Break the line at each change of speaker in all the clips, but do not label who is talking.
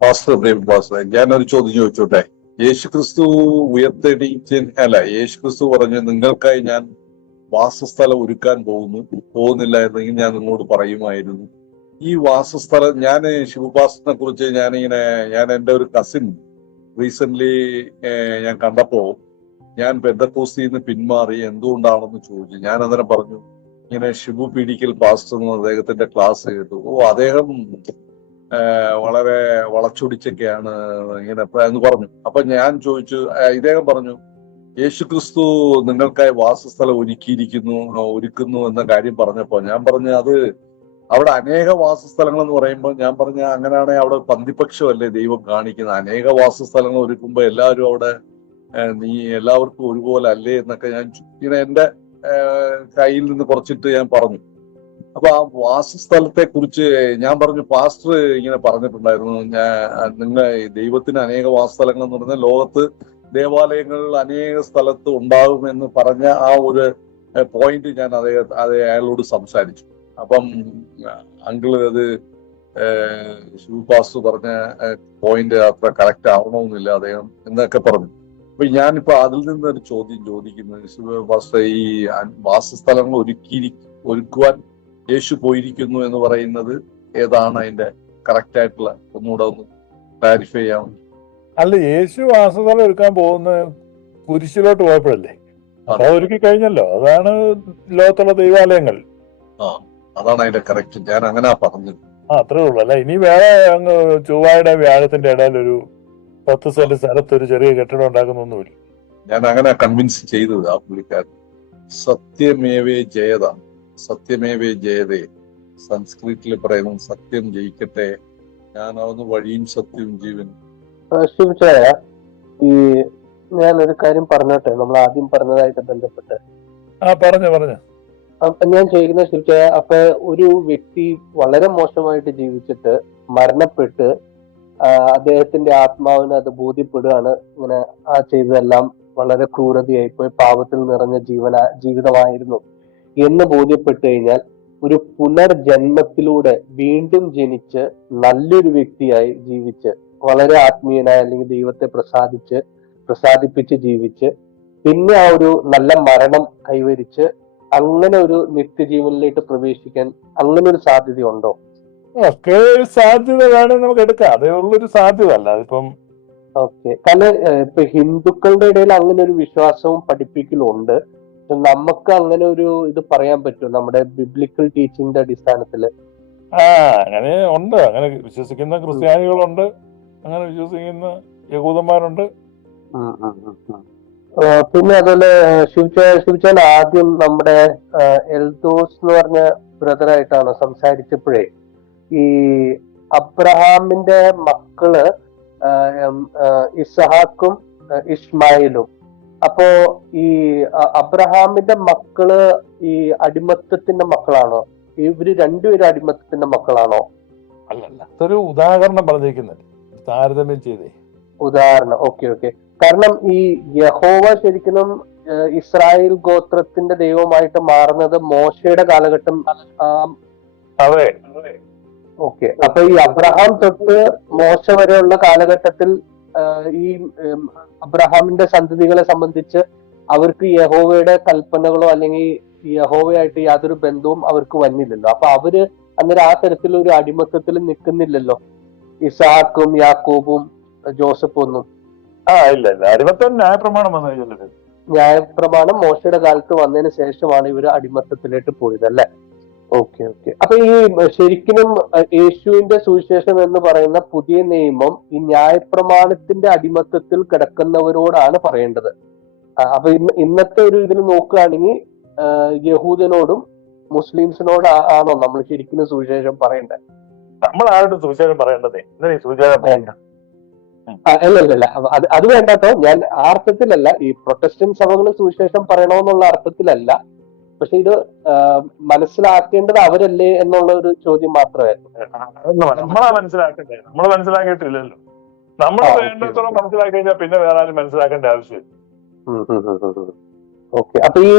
Pastor Prem pastor ഞാനൊരു ചോദ്യം ചോദിച്ചോട്ടെ? യേശു ക്രിസ്തു ഉയർത്തെണീച്ച അല്ല യേശു ക്രിസ്തു പറഞ്ഞു നിങ്ങൾക്കായി ഞാൻ വാസസ്ഥലം ഒരുക്കാൻ പോകുന്നു പോകുന്നില്ല എന്നെങ്കിൽ ഞാൻ നിങ്ങളോട് പറയുമായിരുന്നു. ഈ വാസസ്ഥലം ഞാൻ ശിവപാസനെ കുറിച്ച് ഞാനിങ്ങനെ ഞാൻ എന്റെ ഒരു കസിൻ റീസെന്റ് ഞാൻ കണ്ടപ്പോ ഞാൻ പെന്തക്കോസ്തിയിൽ നിന്ന് പിന്മാറി എന്തുകൊണ്ടാണെന്ന് ചോദിച്ചു? ഞാൻ അന്നേരം പറഞ്ഞു ഇങ്ങനെ ശിവു പീഡിക്കൽ പാസ്റ്റർ അദ്ദേഹത്തിന്റെ ക്ലാസ് കേട്ടു ഓ അദ്ദേഹം വളരെ വളച്ചൊടിച്ചൊക്കെയാണ് ഇങ്ങനെ എന്ന് പറഞ്ഞു. അപ്പൊ ഞാൻ ചോദിച്ചു ഇദ്ദേഹം പറഞ്ഞു യേശുക്രിസ്തു നിങ്ങൾക്കായി വാസസ്ഥലം ഒരുക്കിയിരിക്കുന്നു ഒരുക്കുന്നു എന്ന കാര്യം പറഞ്ഞപ്പോ ഞാൻ പറഞ്ഞ അത് അവിടെ അനേക വാസസ്ഥലങ്ങൾ എന്ന് പറയുമ്പോൾ ഞാൻ പറഞ്ഞ അങ്ങനെയാണെങ്കിൽ അവിടെ പന്തിപക്ഷമല്ലേ ദൈവം കാണിക്കുന്നത്? അനേക വാസസ്ഥലങ്ങൾ ഒരുക്കുമ്പോൾ എല്ലാവരും അവിടെ നീ എല്ലാവർക്കും ഒരുപോലെ അല്ലേ? എന്നൊക്കെ ഞാൻ ഇങ്ങനെ എന്റെ ആ, കയ്യിൽ നിന്ന് കുറച്ചിട്ട് ഞാൻ പറഞ്ഞു. അപ്പൊ ആ വാസസ്ഥലത്തെ കുറിച്ച് ഞാൻ പറഞ്ഞു പാസ്റ്റർ ഇങ്ങനെ പറഞ്ഞിട്ടുണ്ടായിരുന്നു ഞാൻ നിങ്ങൾ ദൈവത്തിന് അനേക വാസസ്ഥലങ്ങൾ എന്ന് പറഞ്ഞാൽ ലോകത്ത് ദേവാലയങ്ങളിൽ അനേക സ്ഥലത്ത് ഉണ്ടാകും എന്ന് പറഞ്ഞ ആ ഒരു പോയിന്റ് ഞാൻ അതേ അത് അയാളോട് സംസാരിച്ചു. അപ്പം അങ്കിൾ അത് ശിവ പാസ്റ്റർ പറഞ്ഞ പോയിന്റ് അത്ര കറക്റ്റ് ആവണമെന്നില്ല അദ്ദേഹം എന്നൊക്കെ പറഞ്ഞു. അപ്പൊ ഞാനിപ്പോ അതിൽ നിന്ന് ഒരു ചോദ്യം ചോദിക്കുന്നത് ശിവ പാസ്റ്റർ ഈ വാസസ്ഥലങ്ങൾ ഒരുക്കി ഒരുക്കുവാൻ യേശു പോയിരിക്കുന്നു എന്ന് പറയുന്നത് ഏതാണ് അതിന്റെ കറക്റ്റ് ആയിട്ടുള്ള? ഒന്നുകൂടെ ഒന്ന് ക്ലാരിഫൈ ചെയ്യാം
അല്ല യേശു വാസസ്ഥലം ഒരുക്കാൻ പോകുന്ന കുരിശിലോട്ട് പോയപ്പോഴല്ലേ? അപ്പൊ ഒരുക്കി കഴിഞ്ഞല്ലോ. അതാണ് ലോകത്തുള്ള ദൈവാലയങ്ങൾ.
ആ അതാണ് അതിന്റെ കറക്റ്റ് ഞാൻ അങ്ങനെ പറഞ്ഞത്.
ആ അത്രേ ഉള്ളൂ. അല്ല ഇനി വേറെ അങ്ങ് ചൊവ്വായുടെ വ്യാഴത്തിന്റെ ഇടയിൽ ഒരു പത്ത് സെന്റ് സ്ഥലത്ത് ഒരു ചെറിയ കെട്ടിടം ഉണ്ടാക്കുന്നൊന്നുമില്ല.
ഞാൻ അങ്ങനെ കൺവിൻസ് ചെയ്തത് ആ പുള്ളിക്കാരൻ. സത്യമേവേ ജയത. സത്യമേവേ ജയതേ സംസ്കൃതത്തിൽ പറയുന്നു സത്യം ജയിക്കട്ടെ. ഞാനാവുന്ന വഴിയും സത്യം ജീവൻ.
ശിവചായ ഈ ഞാനൊരു കാര്യം പറഞ്ഞോട്ടെ. നമ്മൾ ആദ്യം പറഞ്ഞതായിട്ട് ബന്ധപ്പെട്ട്.
ആ പറഞ്ഞു പറഞ്ഞു.
അപ്പൊ ഞാൻ ചോദിക്കുന്ന ശിവചായ അപ്പൊ ഒരു വ്യക്തി വളരെ മോശമായിട്ട് ജീവിച്ചിട്ട് മരണപ്പെട്ട് അദ്ദേഹത്തിന്റെ ആത്മാവിന് അത് ബോധ്യപ്പെടുകയാണ്. ഇങ്ങനെ ആ ചെയ്തതെല്ലാം വളരെ ക്രൂരതയായി പോയി. പാപത്തിൽ നിറഞ്ഞ ജീവന ജീവിതമായിരുന്നു. എന്ന് ബോധ്യപ്പെട്ടു കഴിഞ്ഞാൽ ഒരു പുനർജന്മത്തിലൂടെ വീണ്ടും ജനിച്ച് നല്ലൊരു വ്യക്തിയായി ജീവിച്ച് വളരെ ആത്മീയനായ അല്ലെങ്കിൽ ദൈവത്തെ പ്രസാദിച്ച് പ്രസാദിപ്പിച്ച് ജീവിച്ച് പിന്നെ ആ ഒരു നല്ല മരണം കൈവരിച്ച് അങ്ങനെ ഒരു നിത്യജീവനിലേക്ക് പ്രവേശിക്കാൻ അങ്ങനെ ഒരു സാധ്യതയുണ്ടോ
ഒക്കെ ഒരു സാധ്യത വേണമെങ്കിൽ നമുക്ക് എടുക്കാം. അതേ ഉള്ളൊരു സാധ്യത അല്ല അതിപ്പം
ഓക്കെ. കാരണം ഇപ്പൊ ഹിന്ദുക്കളുടെ ഇടയിൽ അങ്ങനെ ഒരു വിശ്വാസവും പഠിപ്പിക്കലും ഉണ്ട് പക്ഷെ നമുക്ക് അങ്ങനെ ഒരു ഇത് പറയാൻ പറ്റും. നമ്മുടെ ബിബ്ലിക്കൽ ടീച്ചിങ്ങിന്റെ അടിസ്ഥാനത്തിൽ.
ആ അങ്ങനെ ഉണ്ട്. അങ്ങനെ വിശ്വസിക്കുന്ന ക്രിസ്ത്യാനികളുണ്ട്. അങ്ങനെ വിശ്വസിക്കുന്ന യഹൂദന്മാരുണ്ട്.
പിന്നെ അതുപോലെ ശിവചാൻ ശിവചാൻ ആദ്യം നമ്മുടെ എൽദോസ് എന്ന് പറഞ്ഞ ബ്രദറായിട്ടാണ് സംസാരിച്ചപ്പോഴേ ഈ അബ്രഹാമിന്റെ മക്കൾ ഇസ്ഹാക്കും ഇസ്മായിലും അപ്പോ ഈ അബ്രഹാമിന്റെ മക്കൾ ഈ അടിമത്തത്തിന്റെ മക്കളാണോ? ഇവർ രണ്ടുപേരും അടിമത്തത്തിന്റെ മക്കളാണോ?
അല്ലല്ല. ഉദാഹരണം പറഞ്ഞിരിക്കുന്നുണ്ട് താരതമ്യം ചെയ്തേ.
ഉദാഹരണം. Okay okay. കാരണം ഈ യഹോവ ശരിക്കും ഇസ്രായേൽ ഗോത്രത്തിന്റെ ദൈവമായിട്ട് മാറുന്നത് മോശയുടെ കാലഘട്ടം
അതെ.
ഓക്കെ. അപ്പൊ ഈ അബ്രഹാം തൊട്ട് മോശ വരെയുള്ള കാലഘട്ടത്തിൽ ഈ അബ്രഹാമിന്റെ സന്തതികളെ സംബന്ധിച്ച് അവർക്ക് യഹോവയുടെ കൽപ്പനകളോ അല്ലെങ്കിൽ യഹോവയായിട്ട് യാതൊരു ബന്ധവും അവർക്ക് വന്നില്ലല്ലോ. അപ്പൊ അവർ അന്നേരം ആ തരത്തിലൊരു അടിമത്തത്തിൽ നിൽക്കുന്നില്ലല്ലോ. ഇസാക്കും യാക്കോബും ജോസഫും ഒന്നും.
ആ ഇല്ല ഇല്ല. അടിമത്തം ന്യായപ്രമാണം വന്നു
ന്യായപ്രമാണം മോശയുടെ കാലത്ത് വന്നതിന് ശേഷമാണ് ഇവർ അടിമത്തത്തിലേക്ക് പോയത് അല്ലെ ഓക്കെ ഓക്കെ. അപ്പൊ ഈ ശരിക്കും യേശുവിന്റെ സുവിശേഷം എന്ന് പറയുന്ന പുതിയ നിയമം ഈ ന്യായപ്രമാണത്തിന്റെ അടിമത്തത്തിൽ കിടക്കുന്നവരോടാണ് പറയേണ്ടത്. അപ്പൊ ഇന്ന് ഇന്നത്തെ ഒരു ഇതിൽ നോക്കുകയാണെങ്കിൽ യഹൂദനോടും മുസ്ലിംസിനോട് ആണോ നമ്മൾ ശരിക്കും സുവിശേഷം പറയേണ്ടത്?
നമ്മൾ ആരുടെ സുവിശേഷം പറയേണ്ടത്? സുവിശേഷം
വേണ്ട ആ, അല്ല അല്ല അല്ല. അത് അത് വേണ്ടാട്ടോ. ഞാൻ ആ അർത്ഥത്തിലല്ല ഈ പ്രൊട്ടസ്റ്റന്റ് സഭകൾ സുവിശേഷം പറയണമെന്നുള്ള അർത്ഥത്തിലല്ല. പക്ഷെ ഇത് മനസ്സിലാക്കേണ്ടത് അവരല്ലേ എന്നുള്ള ഒരു ചോദ്യം മാത്രമായിരുന്നു.
നമ്മളാ മനസ്സിലാക്കണ്ടേ നമ്മൾ മനസ്സിലാക്കിയിട്ടില്ലല്ലോ. നമ്മൾ. വേണ്ടത്തോളം മനസ്സിലാക്കി കഴിഞ്ഞാൽ പിന്നെ വേറെ ആരും മനസ്സിലാക്കേണ്ട ആവശ്യമില്ല.
ഓക്കെ. അപ്പൊ ഈ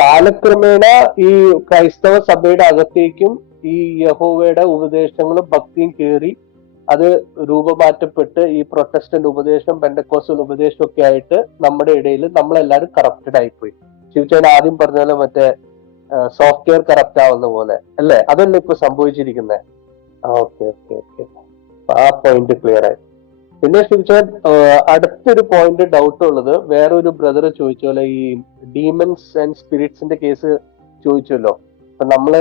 കാലക്രമേണ ഈ ക്രൈസ്തവ സഭയുടെ അകത്തേക്കും ഈ യഹോവയുടെ ഉപദേശങ്ങളും ഭക്തിയും കയറി അത് രൂപമാറ്റപ്പെട്ട് ഈ പ്രൊട്ടസ്റ്റന്റ് ഉപദേശം പെൻഡക്കോസ്റ്റൽ ഉപദേശം ഒക്കെ ആയിട്ട് നമ്മുടെ ഇടയിൽ നമ്മളെല്ലാരും കറപ്റ്റഡ് ആയിപ്പോയി. ശിവചേന ആദ്യം പറഞ്ഞ പോലെ മറ്റേ സോഫ്റ്റ്വെയർ കറപ്റ്റ് ആവുന്ന പോലെ. അല്ലേ? അതല്ലേ ഇപ്പൊ സംഭവിച്ചിരിക്കുന്നത് ഓക്കെ ഓക്കെ ഓക്കെ ആ പോയിന്റ് ക്ലിയർ ആയി. പിന്നെ ചോദിച്ചാൽ അടുത്തൊരു പോയിന്റ് ഡൗട്ട് ഉള്ളത് വേറെ ഒരു ബ്രദർ ചോദിച്ച പോലെ ഈ ഡീമൻസ് ആൻഡ് സ്പിരിറ്റ്സിന്റെ കേസ് ചോദിച്ചല്ലോ. അപ്പൊ നമ്മൾ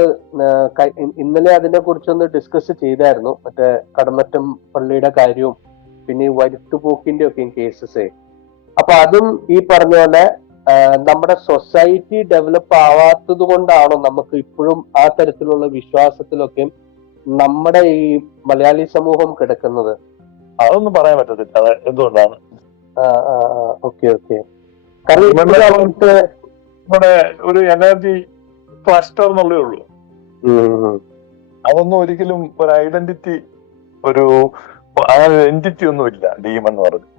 ഇന്നലെ അതിനെ കുറിച്ചൊന്ന് ഡിസ്കസ് ചെയ്തായിരുന്നു. മറ്റേ കടമറ്റം പള്ളിയുടെ കാര്യവും പിന്നെ വരുത്തുപോക്കിന്റെ ഒക്കെ കേസസ് അപ്പൊ അതും ഈ പറഞ്ഞ പോലെ നമ്മുടെ സൊസൈറ്റി ഡെവലപ്പ് ആവാത്തത് കൊണ്ടാണോ നമുക്ക് ഇപ്പോഴും ആ തരത്തിലുള്ള വിശ്വാസത്തിലൊക്കെ നമ്മുടെ ഈ മലയാളി സമൂഹം കിടക്കുന്നത്?
അതൊന്നും പറയാൻ പറ്റത്തില്ല. എന്തുകൊണ്ടാണ്?
Okay okay.
നമ്മുടെ ഒരു എനർജി ക്ലസ്റ്റർ എന്നുള്ളേ ഉള്ളൂ. അതൊന്നും ഒരിക്കലും ഒരു ഐഡന്റിറ്റി ഒരു അങ്ങനെ എന്റിറ്റി ഒന്നും ഇല്ല ഡീമൻ എന്ന് പറഞ്ഞു.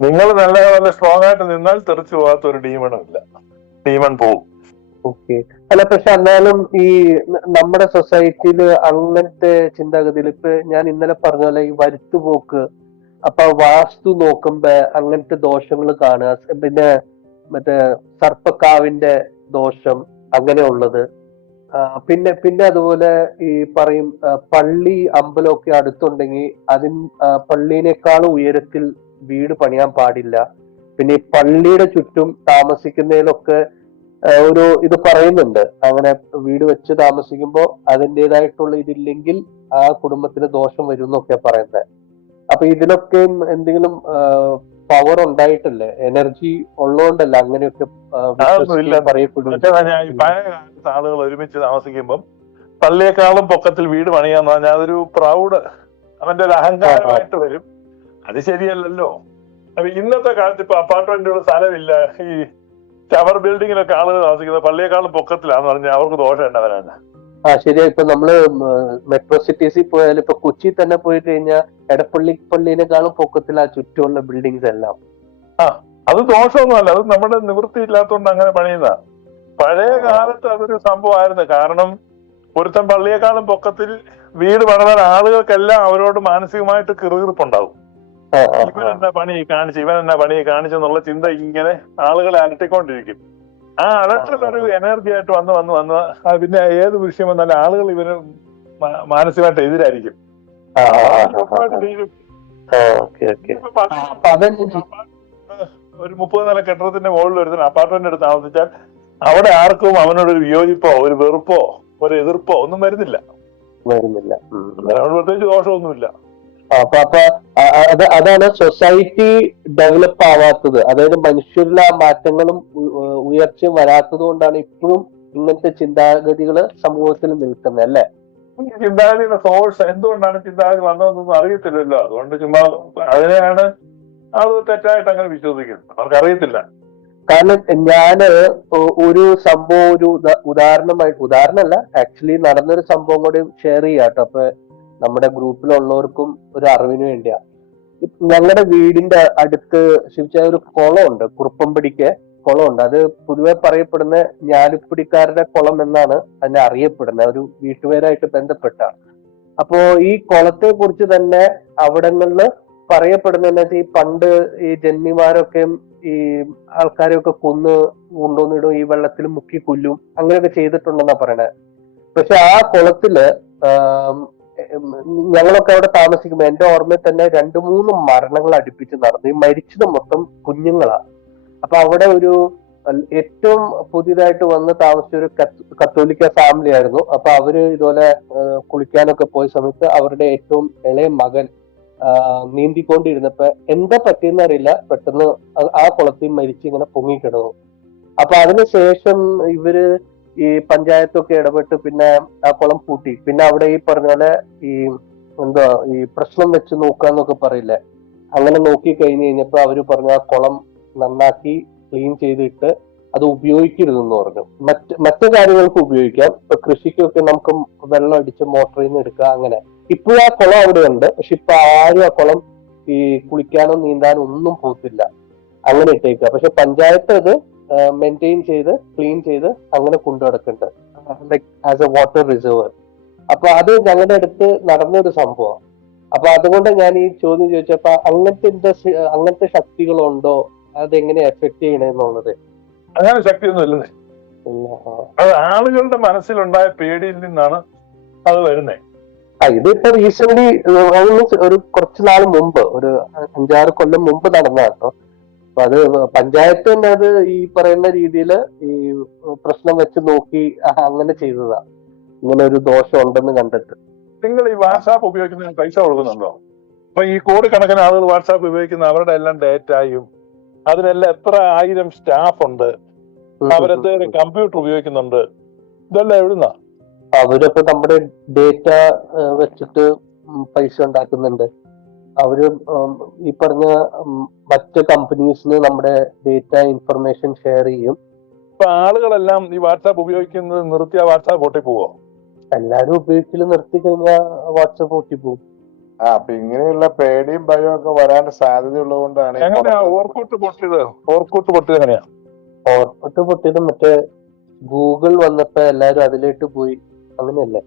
നിങ്ങൾ നല്ല നല്ല സ്ട്രോങ് ആയിട്ട് നിന്നാൽ തെറിച്ചു പോകാത്ത ഒരു ഡീമണും ഇല്ല. ഡീമൺ പോവും.
ഓക്കെ അല്ല പക്ഷെ എന്നാലും ഈ നമ്മുടെ സൊസൈറ്റിയിൽ അങ്ങനത്തെ ചിന്താഗതിയിൽ ഇപ്പൊ ഞാൻ ഇന്നലെ പറഞ്ഞ പോലെ ഈ വരുത്തുപോക്ക് അപ്പൊ വാസ്തു നോക്കുമ്പോ അങ്ങനത്തെ ദോഷങ്ങൾ കാണുക. പിന്നെ മറ്റേ സർപ്പക്കാവിന്റെ ദോഷം അങ്ങനെയുള്ളത്. പിന്നെ പിന്നെ അതുപോലെ ഈ പറയും പള്ളി അമ്പലമൊക്കെ അടുത്തുണ്ടെങ്കിൽ അതിൻ പള്ളിനേക്കാൾ ഉയരത്തിൽ വീട് പണിയാൻ പാടില്ല. പിന്നെ ഈ പള്ളിയുടെ ചുറ്റും താമസിക്കുന്നതിലൊക്കെ ഒരു ഇത് പറയുന്നുണ്ട്. അങ്ങനെ വീട് വെച്ച് താമസിക്കുമ്പോൾ അതിന്റെതായിട്ടുള്ള ഇതില്ലെങ്കിൽ ആ കുടുംബത്തിന് ദോഷം വരും എന്നൊക്കെ പറയുന്നത് അപ്പൊ ഇതിലൊക്കെ എന്തെങ്കിലും പവർ ഉണ്ടായിട്ടല്ലേ? എനർജി ഉള്ളതുകൊണ്ടല്ല അങ്ങനെയൊക്കെ പറയപ്പെടുന്നു
ആളുകൾ ഒരുമിച്ച് താമസിക്കുമ്പം പള്ളിയെക്കാളും പൊക്കത്തിൽ വീട് പണിയാന്ന് പറഞ്ഞാൽ അതൊരു പ്രൗഡ് അവന്റെ ഒരു അഹങ്കാരമായിട്ട് വരും. അത് ശരിയല്ലല്ലോ. അപ്പൊ ഇന്നത്തെ കാലത്ത് ഇപ്പൊ അപ്പാർട്ട്മെന്റുകൾ സ്ഥലമില്ല. ഈ ടവർ ബിൽഡിങ്ങിലൊക്കെ ആളുകൾ താമസിക്കുന്നത് പള്ളിയെക്കാളും പൊക്കത്തിലാന്ന് പറഞ്ഞാൽ അവർക്ക് ദോഷം ഉണ്ടാവരാണ്
ആ ശരിയാ. ഇപ്പൊ നമ്മൾ മെട്രോ സിറ്റീസിൽ പോയാലും ഇപ്പൊ കൊച്ചി തന്നെ പോയി കഴിഞ്ഞാൽ എടപ്പള്ളി പള്ളിനെക്കാളും പൊക്കത്തിൽ ആ ചുറ്റുമുള്ള ബിൽഡിങ്സ് എല്ലാം.
ആ അത് ദോഷമൊന്നുമല്ല. അത് നമ്മുടെ നിവൃത്തി ഇല്ലാത്തതുകൊണ്ട് അങ്ങനെ പണിയുന്ന പഴയ കാലത്ത് അതൊരു സംഭവമായിരുന്നു. കാരണം ഒരുത്തൻ പള്ളിയെക്കാളും പൊക്കത്തിൽ വീട് പണിതാൽ ആളുകൾക്കെല്ലാം അവരോട് മാനസികമായിട്ട് കിറുകിറുപ്പുണ്ടാവും. ഇവൻ. എന്നാ പണി കാണിച്ചു ഇവൻ എന്നാ പണി കാണിച്ചു എന്നുള്ള ചിന്ത ഇങ്ങനെ ആളുകളെ അലട്ടിക്കൊണ്ടിരിക്കും. ആ അലട്ടലൊരു എനർജി ആയിട്ട് വന്ന് വന്ന് വന്ന് പിന്നെ ഏത് വിഷയം വന്നാലും ആളുകൾ ഇവന് മാനസികമായിട്ട് എതിരായിരിക്കും. ഒരു മുപ്പത് നില കെട്ടിടത്തിന്റെ മുകളിൽ ഒരു അപ്പാർട്ട്മെന്റ് എടുത്ത് താമസിച്ചാൽ അവിടെ ആർക്കും അവനോട് ഒരു വിയോജിപ്പോ ഒരു വെറുപ്പോ ഒരു എതിർപ്പോ ഒന്നും വരുന്നില്ല.
വരുന്നില്ല.
അവനോട് പ്രത്യേകിച്ച് ദോഷമൊന്നുമില്ല.
അപ്പൊ അപ്പൊ അത് അതാണ് സൊസൈറ്റി ഡെവലപ്പ് ആവാത്തത്. അതായത് മനുഷ്യരിലെ ആ മാറ്റങ്ങളും ഉയർച്ചയും വരാത്തത് കൊണ്ടാണ് ഇപ്പോഴും ഇങ്ങനത്തെ ചിന്താഗതികൾ സമൂഹത്തിൽ നിൽക്കുന്നത് അല്ലെ?
ചിന്താഗതിയുടെ സോഴ്സ് എന്തുകൊണ്ടാണ് ചിന്താഗതി വന്നതെന്നൊന്നും അറിയത്തില്ലല്ലോ. അതുകൊണ്ട് ചുമ്മാ അതിനെയാണ് അത് തെറ്റായിട്ട് അങ്ങനെ വിശ്വസിക്കുന്നത്. അവർക്ക് അറിയത്തില്ല
കാരണം ഞാൻ ഒരു സംഭവം ഒരു ഉദാ- ഉദാഹരണമായി ഉദാഹരണമല്ല ആക്ച്വലി നടന്നൊരു സംഭവം കൂടി ഷെയർ ചെയ്യാട്ടോ. അപ്പൊ നമ്മുടെ ഗ്രൂപ്പിലുള്ളവർക്കും ഒരു അറിവിന് വേണ്ടിയാ. ഞങ്ങളുടെ വീടിന്റെ അടുത്ത് ശിവച്ചായ ഒരു കുളമുണ്ട്. കുറുപ്പമ്പടിക്ക് കുളമുണ്ട്. അത് പൊതുവെ പറയപ്പെടുന്ന ഞാലിപ്പിടിക്കാരുടെ കുളം എന്നാണ് അതിനെ അറിയപ്പെടുന്നത്. ഒരു വീട്ടുപേരായിട്ട് ബന്ധപ്പെട്ട അപ്പോ ഈ കുളത്തെ കുറിച്ച് തന്നെ അവിടങ്ങളിൽ പറയപ്പെടുന്ന ഈ പണ്ട് ഈ ജന്മിമാരൊക്കെയും ഈ ആൾക്കാരെയൊക്കെ കൊന്ന് കൊണ്ടുവന്നിടും ഈ വെള്ളത്തിൽ മുക്കി കൊല്ലും അങ്ങനെയൊക്കെ ചെയ്തിട്ടുണ്ടെന്നാ പറയണേ. പക്ഷെ ആ കുളത്തിൽ ഞങ്ങളൊക്കെ അവിടെ താമസിക്കുമ്പോൾ എന്റെ ഓർമ്മയിൽ തന്നെ രണ്ട് മൂന്ന് മരണങ്ങൾ അടുപ്പിച്ച് നടന്നു. ഈ മരിച്ചത് മൊത്തം കുഞ്ഞുങ്ങളാണ് അപ്പൊ അവിടെ ഒരു ഏറ്റവും പുതിയതായിട്ട് വന്ന് താമസിച്ച ഒരു കത്ത്- കത്തോലിക്ക ഫാമിലി ആയിരുന്നു. അപ്പൊ അവർ ഇതുപോലെ കുളിക്കാനൊക്കെ പോയ സമയത്ത് അവരുടെ ഏറ്റവും ഇളയ മകൻ നീന്തിക്കൊണ്ടിരുന്നപ്പോ എന്താ പറ്റിയെന്ന് അറിയില്ല. പെട്ടെന്ന് ആ കുളത്തിൽ മരിച്ച് ഇങ്ങനെ പൊങ്ങിക്കിടന്നു. അപ്പൊ അതിനുശേഷം ഇവർ ഈ പഞ്ചായത്തൊക്കെ ഇടപെട്ട് പിന്നെ ആ കുളം പൂട്ടി. പിന്നെ അവിടെ ഈ പറഞ്ഞ പോലെ ഈ എന്താ ഈ പ്രശ്നം വെച്ച് നോക്കാന്നൊക്കെ പറയില്ലേ? അങ്ങനെ നോക്കി കഴിഞ്ഞ് കഴിഞ്ഞപ്പോ അവർ പറഞ്ഞു ആ കുളം നന്നാക്കി ക്ലീൻ ചെയ്തിട്ട് അത് ഉപയോഗിക്കരുതെന്ന് പറഞ്ഞു. മറ്റ് മറ്റു കാര്യങ്ങൾക്ക് ഉപയോഗിക്കാം. ഇപ്പൊ കൃഷിക്കൊക്കെ നമുക്ക് വെള്ളം അടിച്ച് മോട്ടറിൽ നിന്ന് എടുക്കുക അങ്ങനെ. ഇപ്പോഴും ആ കുളം അവിടെ ഉണ്ട് പക്ഷെ ഇപ്പൊ ആരും ആ കുളം ഈ കുളിക്കാനോ നീന്താനോ ഒന്നും പോകത്തില്ല അങ്ങനെ ഇട്ടേക്കുക പക്ഷെ പഞ്ചായത്ത് അത് മെയിന്റെയിൻ ചെയ്ത് ക്ലീൻ ചെയ്ത് അങ്ങനെ കൊണ്ടു നടക്കുന്നുണ്ട് like as a water reservoir അപ്പൊ അത് ഞങ്ങളുടെ അടുത്ത് നടന്നൊരു സംഭവം. അപ്പൊ അതുകൊണ്ട് ഞാൻ ഈ ചോദ്യം ചോദിച്ചപ്പോ അങ്ങനത്തെ ഇൻഡസ്ട്രി അങ്ങനത്തെ ശക്തികളുണ്ടോ? അതെങ്ങനെ എഫക്ട് ചെയ്യണെന്നുള്ളത്
അങ്ങനെ ശക്തിയൊന്നും ഇല്ലെന്നേ
ഇല്ല,
അത് ആളുകളുടെ മനസ്സിലുണ്ടായ പേടിയിൽ നിന്നാണ് അത് വരുന്നത്
ഇതിപ്പോ റീസെന്റ് ഒരു കുറച്ച് നാൾ മുമ്പ് ഒരു അഞ്ചാറ് കൊല്ലം മുമ്പ് നടന്ന കേട്ടോ. അപ്പൊ അത് പഞ്ചായത്ത് തന്നെ അത് ഈ പറയുന്ന രീതിയിൽ ഈ പ്രശ്നം വെച്ച് നോക്കി അങ്ങനെ ചെയ്തതാ. ഇങ്ങനെ ഒരു ദോഷം ഉണ്ടെന്ന് കണ്ടിട്ട്.
നിങ്ങൾ ഈ വാട്സാപ്പ് ഉപയോഗിക്കുന്നതിന് പൈസ കൊടുക്കുന്നുണ്ടോ? അപ്പൊ ഈ കോടിക്കണക്കിന് ആളുകൾ വാട്സാപ്പ് ഉപയോഗിക്കുന്ന അവരുടെ എല്ലാം ഡേറ്റായും അതിനെല്ലാം എത്ര ആയിരം സ്റ്റാഫ് ഉണ്ട്?
ഉം.
കമ്പ്യൂട്ടർ ഉപയോഗിക്കുന്നുണ്ട്. ഇതെല്ലാം എവിടുന്നാ?
അവരൊക്കെ നമ്മുടെ ഡേറ്റ വെച്ചിട്ട് പൈസ ഉണ്ടാക്കുന്നുണ്ട്. അവർ ഈ പറഞ്ഞ മറ്റ് കമ്പനീസിന് നമ്മുടെ ഡേറ്റ ഇൻഫർമേഷൻ ഷെയർ ചെയ്യും.
ഇപ്പൊ ആളുകളെല്ലാം ഈ വാട്സാപ്പ് ഉപയോഗിക്കുന്നത് നിർത്തിയ വാട്സാപ്പ് പൊട്ടി പോവോ?
എല്ലാരും ഉപയോഗിച്ചില്ല നിർത്തി കഴിഞ്ഞാൽ വാട്സാപ്പ് പൊട്ടി പോകും
ആ അപ്പൊ ഇങ്ങനെയുള്ള പേടിയും ഭയവും ഒക്കെ വരാൻ സാധ്യതയുള്ളത് കൊണ്ടാണ്
എങ്ങനെയാ ഓർക്കൂട്ട് പൊട്ടിയത്? ഓർക്കൂട്ട് പൊട്ടിയത് എങ്ങനെയാ?
പൊട്ടിയത് മറ്റേ ഗൂഗിൾ വന്നപ്പോ എല്ലാരും അതിലേക്ക് പോയി. അങ്ങനെയല്ലേ?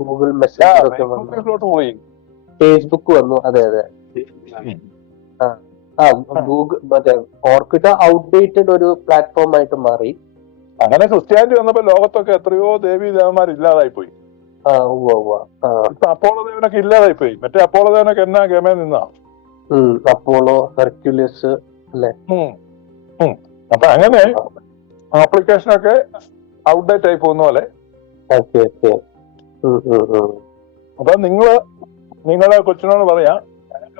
ഗൂഗിൾ മെസ്സേജ്
പോയി.
ഫേസ്ബുക്ക് വന്നു. അതെ അതെ. ആ ഗൂഗിൾ മറ്റേ ഓർക്കിഡ് ഔട്ട്ഡേറ്റഡ് ഒരു പ്ലാറ്റ്ഫോം ആയിട്ട് മാറി.
അങ്ങനെ ക്രിസ്ത്യാനിറ്റി വന്നപ്പോ ലോകത്തൊക്കെ എത്രയോ ദേവി ദേവന്മാർ ഇല്ലാതായി പോയി അപ്പോളോ ദേവനൊക്കെ ഇല്ലാതായി പോയി മറ്റേ അപ്പോളോ ദേവനൊക്കെ എന്നാ ഗമേ നിന്നാ?
അപ്പോളോ ഹെർക്യുലിയസ് അല്ലേ.
അപ്പൊ അങ്ങനെ ആപ്ലിക്കേഷൻ ഒക്കെ ഔട്ട്ഡേറ്റ് ആയി പോകുന്ന പോലെ. അപ്പൊ നിങ്ങൾ നിങ്ങളെ കൊച്ചിനോട് പറയാ.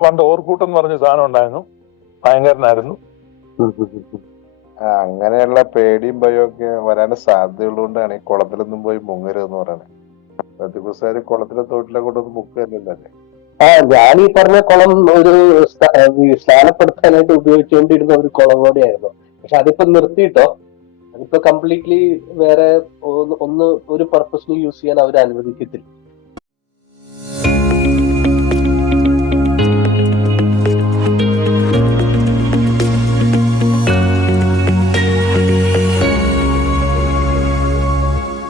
പണ്ട് ഓർക്കൂട്ടെന്ന് പറഞ്ഞ സാധനം ഉണ്ടായിരുന്നു. ഭയങ്കരനായിരുന്നു.
അങ്ങനെയുള്ള പേടിയും ഭയവും ഒക്കെ വരാൻ സാധ്യതയുള്ളത് കൊണ്ടാണ് ഈ കുളത്തിലൊന്നും പോയി മുങ്ങരുതെന്ന് പറയുന്നത് പ്രതിപുസ്താര് കുളത്തിലെ തോട്ടിലെ കൊണ്ടൊന്നും മുക്കുകയല്ലേ
ആ ഞാൻ ഈ പറഞ്ഞ കുളം ഒരു സ്നാനപ്പെടുത്താനായിട്ട് ഉപയോഗിച്ചുകൊണ്ടിരുന്ന ഒരു കുളം കൂടെയായിരുന്നു. പക്ഷെ അതിപ്പോ നിർത്തിയിട്ടോ? അതിപ്പോ കംപ്ലീറ്റ്ലി വേറെ ഒന്ന് ഒന്ന് ഒരു പർപ്പസിന് യൂസ് ചെയ്യാൻ അവർ അനുവദിക്കത്തില്ല.